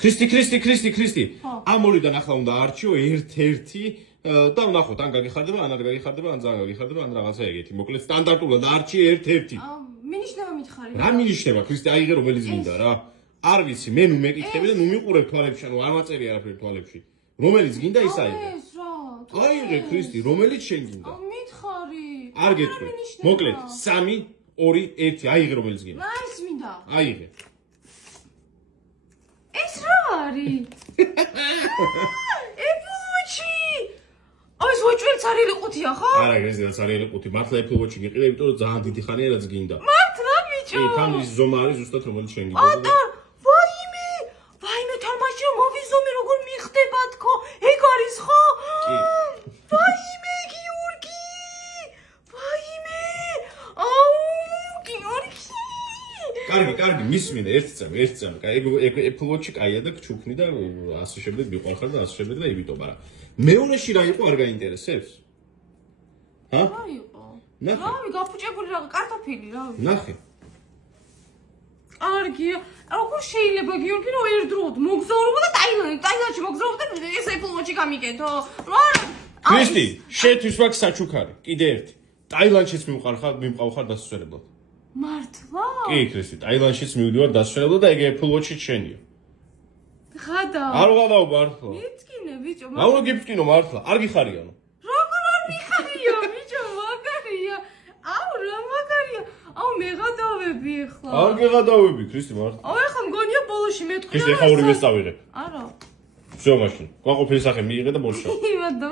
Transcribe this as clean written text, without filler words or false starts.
ქრისტი. ამ ორიდან ახლა უნდა არჩიო ერთ-ერთი და ვნახოთ, ან გაგიხარდება, ან არ გაგიხარდება, ან ძალიან გაგიხარდება, ან რაღაცა ეგეთი. მოკლედ სტანდარტულად არჩი ერთ-ერთი. მინიშნება მითხარი. რა მინიშნება, ქრისტი, აიღე რომელიც გინდა რა. არ ვიცი, მე ნუ მეკითხები და ნუ მიყურებ თვალებში, ანუ არ მაწერი არაფერი თვალებში. რომელიც გინდა ის აიღე. ეს რა. აიღე ქრისტი, რომელიც შენ გინდა. მითხარი. არ გეტყვი. მოკლედ 3, 2, 1, აიღე რომელიც გინდა. ის მინდა. აიღე. ეს რა არის? ეპუჩი! ეს ვაჭველი царელი ყუთია ხო? არა, ეს და царელი ყუთი. მართლა Apple Watch გიყიდე, იმიტომ რომ ძალიან დიდი ხანია რაც გინდა. მართლა ბიჭო. კი, თან ის ზომა არის ზუსტად რომელიც შენ გინდა. ვაიმე თამაში მოვიზომე როგორ მიხდება თქო. ეგ არის ხო? კი. ვაიმე გიორგი. ვაიმე. აუ გიორგი. კარგი, მისმინე ერთ წამი. ეგ Apple Watch-ი კაია და ჩუქნი და ასე შემდეგ მიყვარხარ და ასე შემდეგ და იბიტო, მაგრამ მეორეში რა იყო არ გაინტერესებს? ჰა? რა იყო? ნახე. რავი, გაფუჭებული რა, კარტოფილი, რავი. ნახე. კარგია. როგორ შეიძლება გიორგი რომ ერთდროულად მოგზაურობა და ტაილანდში მოგზაურობა და ეს Apple Watch-ი გამიკეთო? ქრისტი, შეთვის მაქვს საჩუქარი. კიდე ერთი. ტაილანდშიც მიმყავხარ დასასვენებლად. მართლა? კი, ქრისტი, ტაილანდშიც მივდივარ დასასვენებლად და ეგ Apple Watch-ი შენია. ხადა. არ ვღადავ მართლა. მიწკინე ბიჭო. რა უნდა გიფტკინო მართლა? არ გიხარიანო. როგორ არ მიხარია ბიჭო, მაგარია. აუ რა მაგარია. აუ მეღადავები ახლა. არ გეღადავები, ქრისტი მართლა. აუ ახლა მგონია ბოლოში მეთქვა. ქრისტი, ახლა ორივეს წავიღებ. არა. всё, მაშინ. ყვაყოფილი სახე მიიღე და ბოლშა. იმედო.